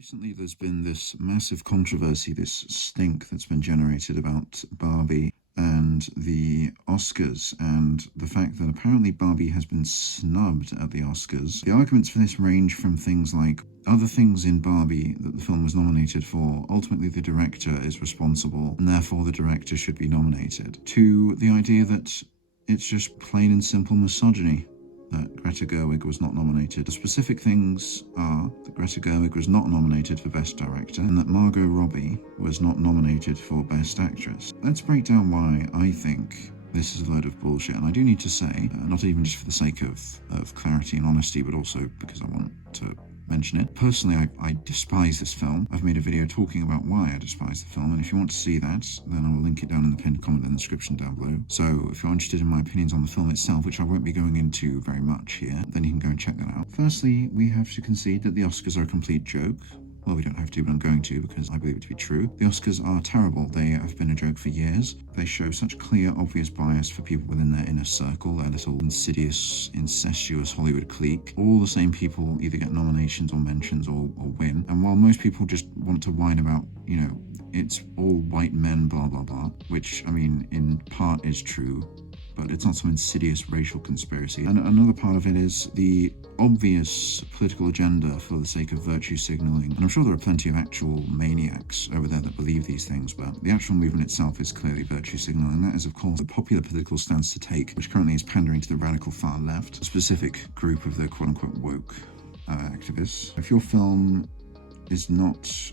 Recently, there's been this massive controversy, this stink that's been generated about Barbie and the Oscars, and the fact that apparently Barbie has been snubbed at the Oscars. The arguments for this range from things like other things in Barbie that the film was nominated for, ultimately the director is responsible, and therefore the director should be nominated, to the idea that it's just plain and simple misogyny that Greta Gerwig was not nominated. The specific things are that Greta Gerwig was not nominated for Best Director and that Margot Robbie was not nominated for Best Actress. Let's break down why I think this is a load of bullshit, and I do need to say, not even just for the sake of clarity and honesty, but also because I want to mention it. Personally, I despise this film. I've made a video talking about why I despise the film, and if you want to see that, then I will link it down in the pinned comment in the description down below. So if you're interested in my opinions on the film itself, which I won't be going into very much here, then you can go and check that out. Firstly, we have to concede that the Oscars are a complete joke. Well, we don't have to, but I'm going to because I believe it to be true. The Oscars are terrible. They have been a joke for years. They show such clear, obvious bias for people within their inner circle, their little insidious, incestuous Hollywood clique. All the same people either get nominations or mentions or win. And while most people just want to whine about, it's all white men, blah, blah, blah, which, I mean, in part is true, but it's not some insidious racial conspiracy. And another part of it is the obvious political agenda for the sake of virtue signaling. And I'm sure there are plenty of actual maniacs over there that believe these things, but the actual movement itself is clearly virtue signaling. And that is, of course, the popular political stance to take, which currently is pandering to the radical far left, a specific group of the quote-unquote woke activists. If your film is not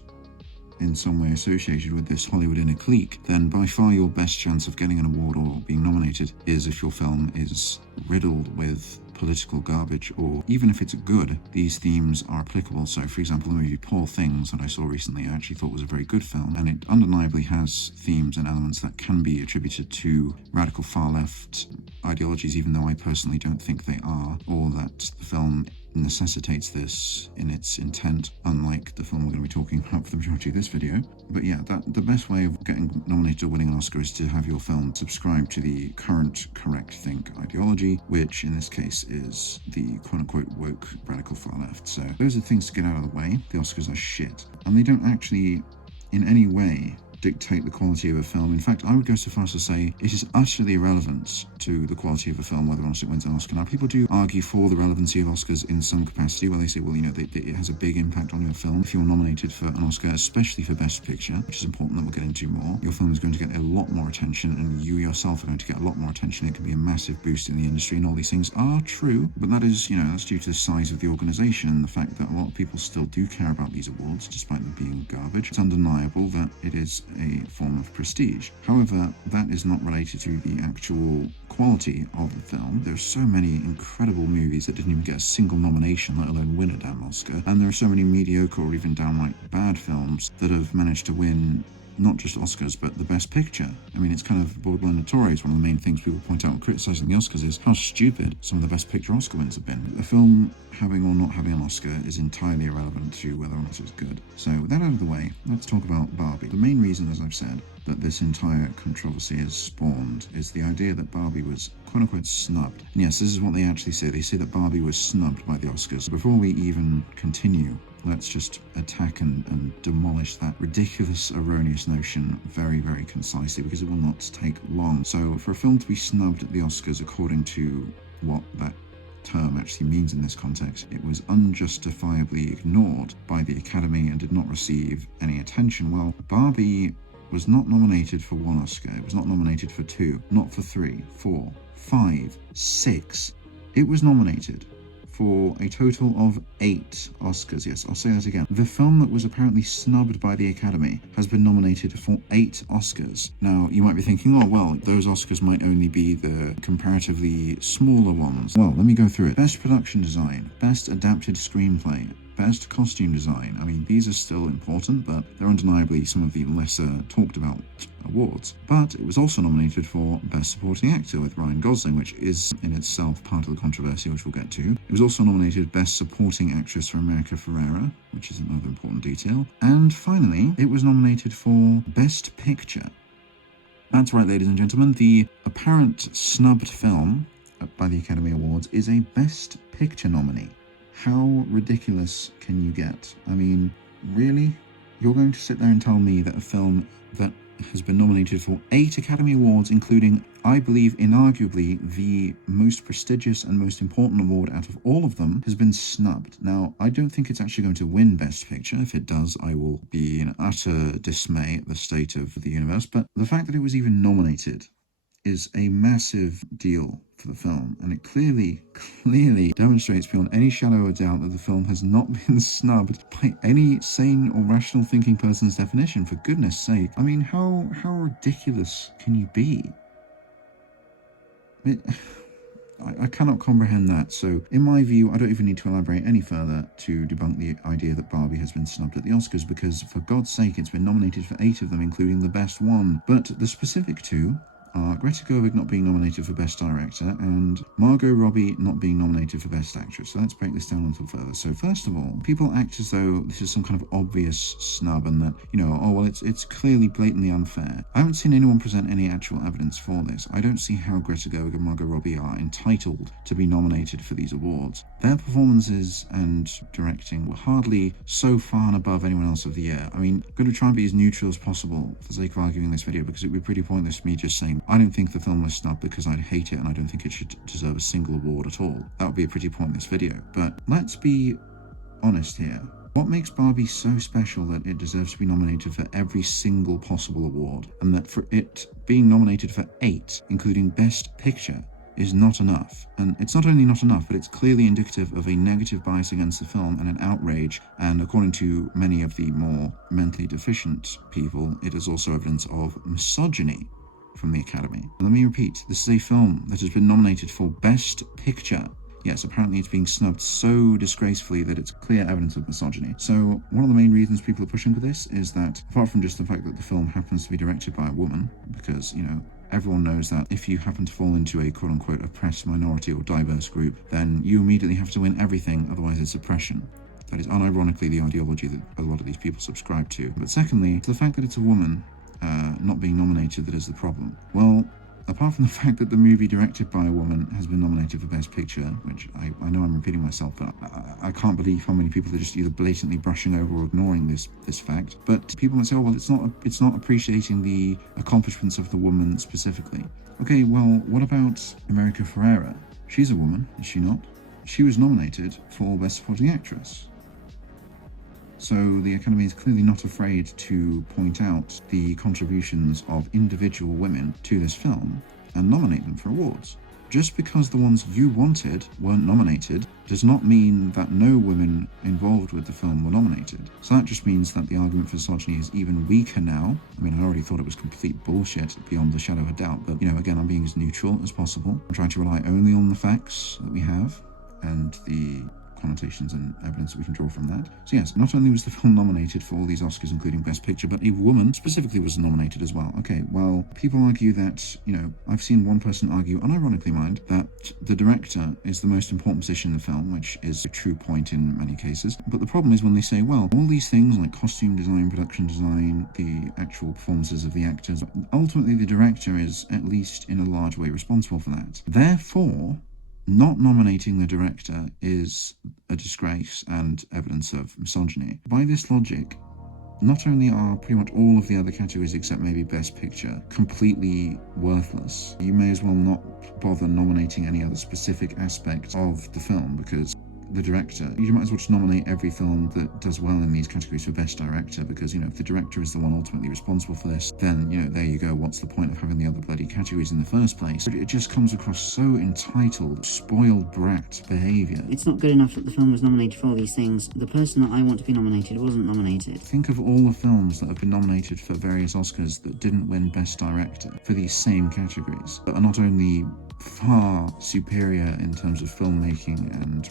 in some way associated with this Hollywood inner clique, then by far your best chance of getting an award or being nominated is if your film is riddled with political garbage, or even if it's good, these themes are applicable. So, for example, the movie Poor Things that I saw recently, I actually thought was a very good film, and it undeniably has themes and elements that can be attributed to radical far left ideologies, even though I personally don't think they are, or that the film necessitates this in its intent, unlike the film we're going to be talking about for the majority of this video. But yeah, the best way of getting nominated or winning an Oscar is to have your film subscribe to the current correct think ideology, which in this case is the quote-unquote woke radical far left. So those are things to get out of the way. The Oscars are shit, and they don't actually in any way dictate the quality of a film. In fact, I would go so far as to say it is utterly irrelevant to the quality of a film whether or not it wins an Oscar. Now, people do argue for the relevancy of Oscars in some capacity, where they say, well, it has a big impact on your film. If you're nominated for an Oscar, especially for Best Picture, which is important that we'll get into more, your film is going to get a lot more attention, and you yourself are going to get a lot more attention. It can be a massive boost in the industry, and all these things are true, but that is, that's due to the size of the organization and the fact that a lot of people still do care about these awards, despite them being garbage. It's undeniable that it is a form of prestige. However, that is not related to the actual quality of the film. There are so many incredible movies that didn't even get a single nomination, let alone win a damn Oscar. And there are so many mediocre or even downright bad films that have managed to win not just Oscars, but the Best Picture. I mean, it's kind of borderline notorious. One of the main things people point out when criticising the Oscars is how stupid some of the Best Picture Oscar wins have been. A film having or not having an Oscar is entirely irrelevant to whether or not it's good. So with that out of the way, let's talk about Barbie. The main reason, as I've said, that this entire controversy has spawned is the idea that Barbie was quote-unquote snubbed. And yes, this is what they actually say. They say that Barbie was snubbed by the Oscars. Before we even continue, let's just attack and demolish that ridiculous, erroneous notion very, very concisely, because it will not take long. So for a film to be snubbed at the Oscars, according to what that term actually means in this context, it was unjustifiably ignored by the Academy and did not receive any attention. Well, Barbie was not nominated for one Oscar. It was not nominated for two, not for 3, 4, 5, 6. It was nominated for a total of 8 Oscars. Yes, I'll say that again. The film that was apparently snubbed by the Academy has been nominated for 8 Oscars. Now, you might be thinking, oh, well, those Oscars might only be the comparatively smaller ones. Well, let me go through it. Best Production Design, Best Adapted Screenplay, Best Costume Design. I mean, these are still important, but they're undeniably some of the lesser talked about awards. But it was also nominated for Best Supporting Actor with Ryan Gosling, which is in itself part of the controversy, which we'll get to. It was also nominated Best Supporting Actress for America Ferrera, which is another important detail. And finally, it was nominated for Best Picture. That's right, ladies and gentlemen, the apparent snubbed film by the Academy Awards is a Best Picture nominee. How ridiculous can you get? I mean, Really? You're going to sit there and tell me that a film that has been nominated for 8 Academy Awards, including, I believe, inarguably the most prestigious and most important award out of all of them, has been snubbed. Now, I don't think it's actually going to win Best Picture. If it does, I will be in utter dismay at the state of the universe. But the fact that it was even nominated is a massive deal for the film, and it clearly demonstrates beyond any shadow of a doubt that the film has not been snubbed by any sane or rational thinking person's definition, for goodness sake. I mean, how ridiculous can you be? I cannot comprehend that. So, in my view, I don't even need to elaborate any further to debunk the idea that Barbie has been snubbed at the Oscars, because, for God's sake, it's been nominated for 8 of them, including the best one. But the specific 2 are Greta Gerwig not being nominated for Best Director and Margot Robbie not being nominated for Best Actress. So let's break this down a little further. So first of all, people act as though this is some kind of obvious snub and that, oh, well, it's clearly blatantly unfair. I haven't seen anyone present any actual evidence for this. I don't see how Greta Gerwig and Margot Robbie are entitled to be nominated for these awards. Their performances and directing were hardly so far and above anyone else of the year. I mean, I'm going to try and be as neutral as possible for the sake of arguing this video, because it would be pretty pointless me just saying I don't think the film was snubbed because I'd hate it and I don't think it should deserve a single award at all. That would be a pretty pointless video. But let's be honest here. What makes Barbie so special that it deserves to be nominated for every single possible award, and that for it being nominated for 8, including Best Picture, is not enough? And it's not only not enough, but it's clearly indicative of a negative bias against the film and an outrage, and according to many of the more mentally deficient people, it is also evidence of misogyny from the Academy. Let me repeat, this is a film that has been nominated for Best Picture. Yes, apparently it's being snubbed so disgracefully that it's clear evidence of misogyny. So one of the main reasons people are pushing for this is that, apart from just the fact that the film happens to be directed by a woman, because, everyone knows that if you happen to fall into a quote-unquote oppressed minority or diverse group, then you immediately have to win everything, otherwise it's oppression. That is unironically the ideology that a lot of these people subscribe to. But secondly, the fact that it's a woman not being nominated that is the problem. Well, apart from the fact that the movie directed by a woman has been nominated for Best Picture, which I know I'm repeating myself, but I can't believe how many people are just either blatantly brushing over or ignoring this fact. But people might say, oh, well, it's not appreciating the accomplishments of the woman specifically. Okay, well, what about America Ferrera? She's a woman, is she not? She was nominated for Best Supporting Actress. So the Academy is clearly not afraid to point out the contributions of individual women to this film and nominate them for awards. Just because the ones you wanted weren't nominated does not mean that no women involved with the film were nominated. So that just means that the argument for misogyny is even weaker now. I mean, I already thought it was complete bullshit beyond the shadow of a doubt, but, again, I'm being as neutral as possible. I'm trying to rely only on the facts that we have and the connotations and evidence that we can draw from that. So yes, not only was the film nominated for all these Oscars, including Best Picture, but a woman specifically was nominated as well. Okay, well, people argue that, I've seen one person argue, unironically mind, that the director is the most important position in the film, which is a true point in many cases. But the problem is when they say, well, all these things like costume design, production design, the actual performances of the actors, ultimately the director is, at least in a large way, responsible for that. Therefore, not nominating the director is a disgrace and evidence of misogyny. By this logic, not only are pretty much all of the other categories except maybe Best Picture completely worthless, you may as well not bother nominating any other specific aspect of the film, because the director, you might as well just nominate every film that does well in these categories for Best Director, because, if the director is the one ultimately responsible for this, then, there you go, what's the point of having the other bloody categories in the first place? It just comes across so entitled, spoiled brat behaviour. It's not good enough that the film was nominated for all these things. The person that I want to be nominated wasn't nominated. Think of all the films that have been nominated for various Oscars that didn't win Best Director for these same categories, that are not only far superior in terms of filmmaking and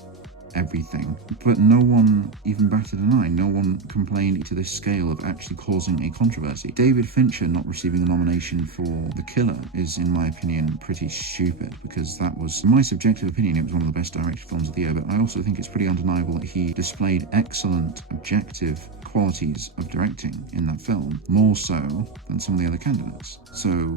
everything, but no one even batted an eye. No one complained to this scale of actually causing a controversy. David Fincher not receiving the nomination for The Killer is, in my opinion, pretty stupid, because that was, in my subjective opinion, it was one of the best directed films of the year, but I also think it's pretty undeniable that he displayed excellent objective qualities of directing in that film, more so than some of the other candidates. So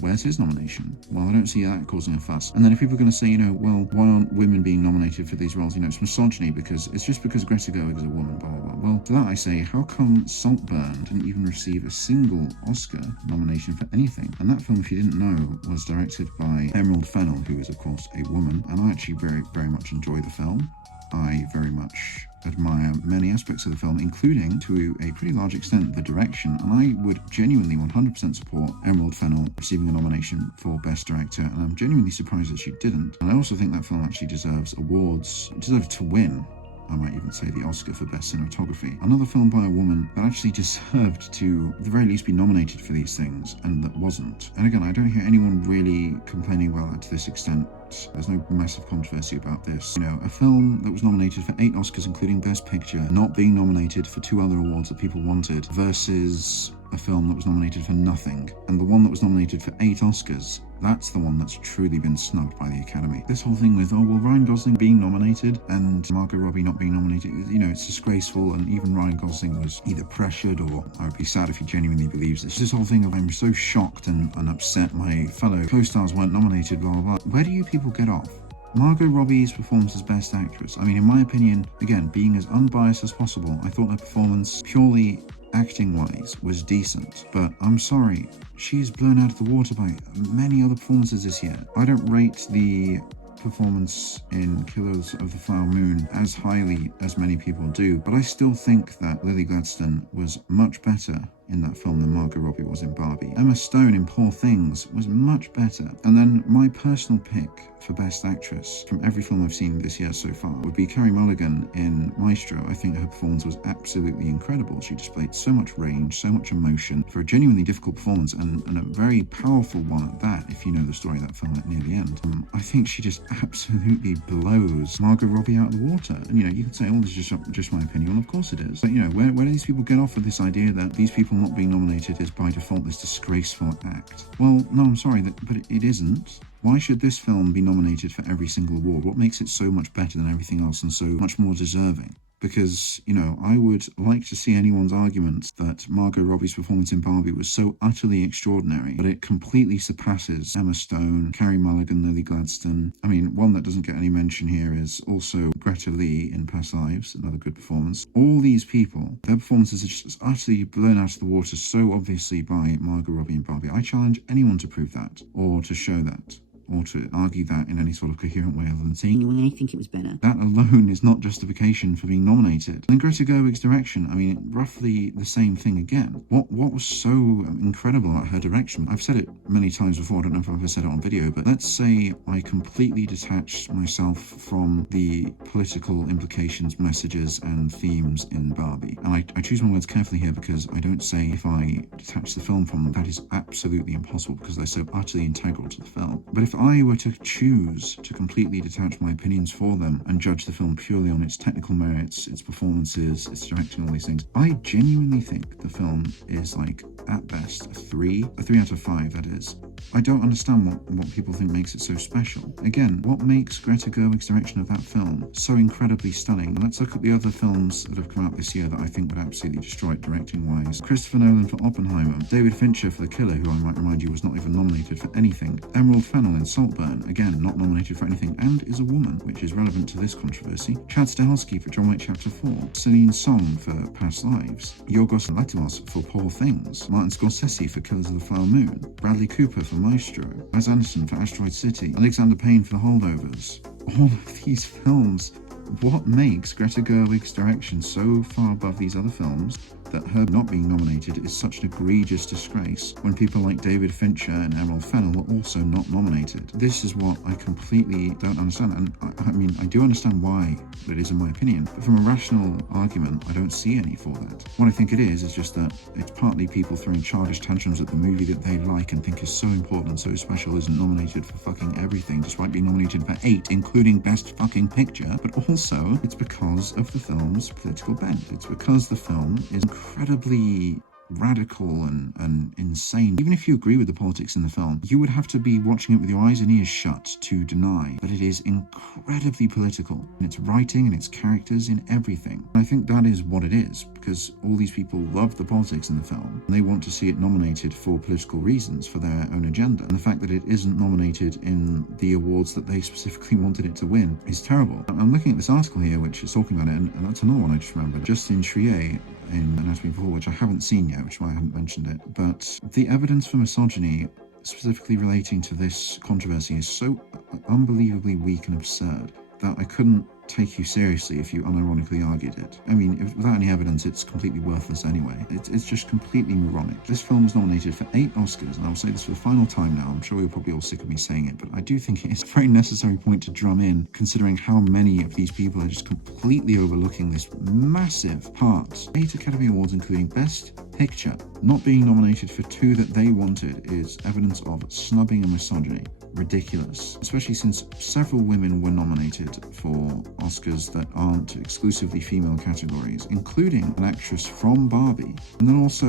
where's his nomination? Well, I don't see that causing a fuss. And then if people are going to say, you know, well, why aren't women being nominated for these roles? You know, it's misogyny because it's just because Greta Gerwig is a woman, blah, blah, blah. Well, to that I say, how come Saltburn didn't even receive a single Oscar nomination for anything? And that film, if you didn't know, was directed by Emerald Fennell, who is, of course, a woman. And I actually very, very much enjoy the film. I very much admire many aspects of the film, including, to a pretty large extent, the direction, and I would genuinely 100% support Emerald Fennell receiving a nomination for Best Director, and I'm genuinely surprised that she didn't. And I also think that film actually deserves awards, it deserves to win. I might even say the Oscar for Best Cinematography. Another film by a woman that actually deserved to, at the very least, be nominated for these things, and that wasn't. And again, I don't hear anyone really complaining about that to this extent. There's no massive controversy about this. You know, a film that was nominated for 8 Oscars, including Best Picture, not being nominated for 2 other awards that people wanted, versus a film that was nominated for nothing, and the one that was nominated for 8 Oscars, that's the one that's truly been snubbed by the Academy. This whole thing with, oh, well, Ryan Gosling being nominated and Margot Robbie not being nominated, you know, it's disgraceful, and even Ryan Gosling was either pressured, or I would be sad if he genuinely believes this. This whole thing of, I'm so shocked and upset my fellow co-stars weren't nominated, blah, blah, blah. Where do you people get off? Margot Robbie's performance as Best Actress, I mean, in my opinion, again, being as unbiased as possible, I thought her performance, purely acting-wise, was decent, but I'm sorry, she's blown out of the water by many other performances this year. I don't rate the performance in Killers of the Flower Moon as highly as many people do, but I still think that Lily Gladstone was much better in that film than Margot Robbie was in Barbie. Emma Stone in Poor Things was much better. And then my personal pick for Best Actress from every film I've seen this year so far would be Carey Mulligan in Maestro. I think her performance was absolutely incredible. She displayed so much range, so much emotion for a genuinely difficult performance, and a very powerful one at that, if you know the story of that film near the end. I think she just absolutely blows Margot Robbie out of the water. And, you know, you can say, oh, this is just my opinion. Well, of course it is. But, you know, where do these people get off with this idea that these people not being nominated is by default this disgraceful act? Well, no, I'm sorry, but it isn't. Why should this film be nominated for every single award? What makes it so much better than everything else and so much more deserving? Because, you know, I would like to see anyone's argument that Margot Robbie's performance in Barbie was so utterly extraordinary that it completely surpasses Emma Stone, Carey Mulligan, Lily Gladstone. I mean, one that doesn't get any mention here is also Greta Lee in Past Lives, another good performance. All these people, their performances are just utterly blown out of the water so obviously by Margot Robbie and Barbie. I challenge anyone to prove that, or to show that, or to argue that in any sort of coherent way other than saying, I think it was better. That alone is not justification for being nominated. And Greta Gerwig's direction, I mean, roughly the same thing again. What was so incredible about her direction? I've said it many times before, I don't know if I've ever said it on video, but let's say I completely detached myself from the political implications, messages, and themes in Barbie. And I choose my words carefully here because I don't say if I detach the film from them. That is absolutely impossible because they're so utterly integral to the film. But if I were to choose to completely detach my opinions for them and judge the film purely on its technical merits, its performances, its directing, all these things, I genuinely think the film is, like, at best, a 3 out of 5, that is. I don't understand what people think makes it so special. Again, what makes Greta Gerwig's direction of that film so incredibly stunning? Let's look at the other films that have come out this year that I think would absolutely destroy it directing-wise. Christopher Nolan for Oppenheimer, David Fincher for The Killer, who I might remind you was not even nominated for anything, Emerald Fennell in Saltburn, again not nominated for anything, and is a woman, which is relevant to this controversy, Chad Stahelski for John Wick Chapter 4, Celine Song for Past Lives, Yorgos Lanthimos for Poor Things, Martin Scorsese for Killers of the Flower Moon, Bradley Cooper for Maestro, Wes Anderson for Asteroid City, Alexander Payne for The Holdovers. All of these films, what makes Greta Gerwig's direction so far above these other films that her not being nominated is such an egregious disgrace when people like David Fincher and Emerald Fennell were also not nominated? This is what I completely don't understand, and I mean, I do understand why it is in my opinion, but from a rational argument, I don't see any for that. What I think it is just that it's partly people throwing childish tantrums at the movie that they like and think is so important and so special isn't nominated for fucking everything, despite being nominated for 8, including Best Fucking Picture, but also it's because of the film's political bent. It's because the film is incredibly radical and insane. Even if you agree with the politics in the film, you would have to be watching it with your eyes and ears shut to deny that it is incredibly political in its writing and its characters, in everything. And I think that is what it is, because all these people love the politics in the film and they want to see it nominated for political reasons, for their own agenda. And the fact that it isn't nominated in the awards that they specifically wanted it to win is terrible. I'm looking at this article here which is talking about it, and that's another one I just remembered. Justin Trier in Anatomy of a Fall, which I haven't seen yet, which is why I haven't mentioned it. But the evidence for misogyny, specifically relating to this controversy, is so unbelievably weak and absurd that I couldn't take you seriously if you unironically argued it. I mean, without any evidence, it's completely worthless anyway. It's just completely moronic. This film was nominated for 8 Oscars, and I will say this for the final time now. I'm sure you're probably all sick of me saying it, but I do think it is a very necessary point to drum in, considering how many of these people are just completely overlooking this massive part. 8 Academy Awards, including Best Picture. Not being nominated for 2 that they wanted is evidence of snubbing and misogyny. Ridiculous. Especially since several women were nominated for Oscars that aren't exclusively female categories, including an actress from Barbie. And then also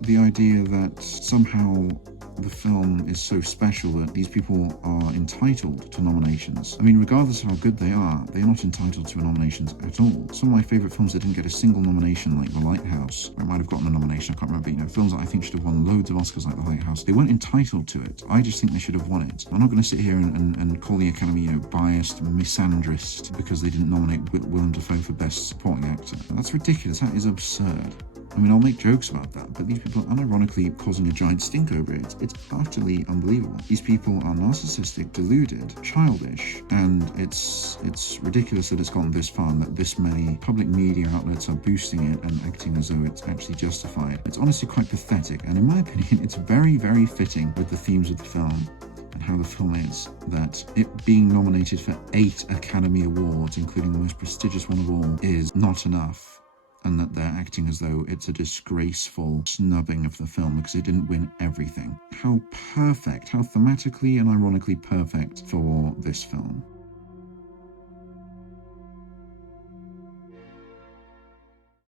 the idea that somehow the film is so special that these people are entitled to nominations. I mean, regardless of how good they are not entitled to nominations at all. Some of my favourite films that didn't get a single nomination, like The Lighthouse, or it might have gotten a nomination, I can't remember, films that I think should have won loads of Oscars like The Lighthouse, they weren't entitled to it. I just think they should have won it. I'm not going to sit here and call the Academy, biased, misandrist, because they didn't nominate Willem Dafoe for Best Supporting Actor. That's ridiculous. That is absurd. I mean, I'll make jokes about that, but these people are unironically causing a giant stink over it. It's utterly unbelievable. These people are narcissistic, deluded, childish, and it's ridiculous that it's gotten this far and that this many public media outlets are boosting it and acting as though it's actually justified. It's honestly quite pathetic, and in my opinion, it's very, very fitting with the themes of the film and how the film is, that it being nominated for 8 Academy Awards, including the most prestigious one of all, is not enough. And that they're acting as though it's a disgraceful snubbing of the film because it didn't win everything. How perfect, how thematically and ironically perfect for this film.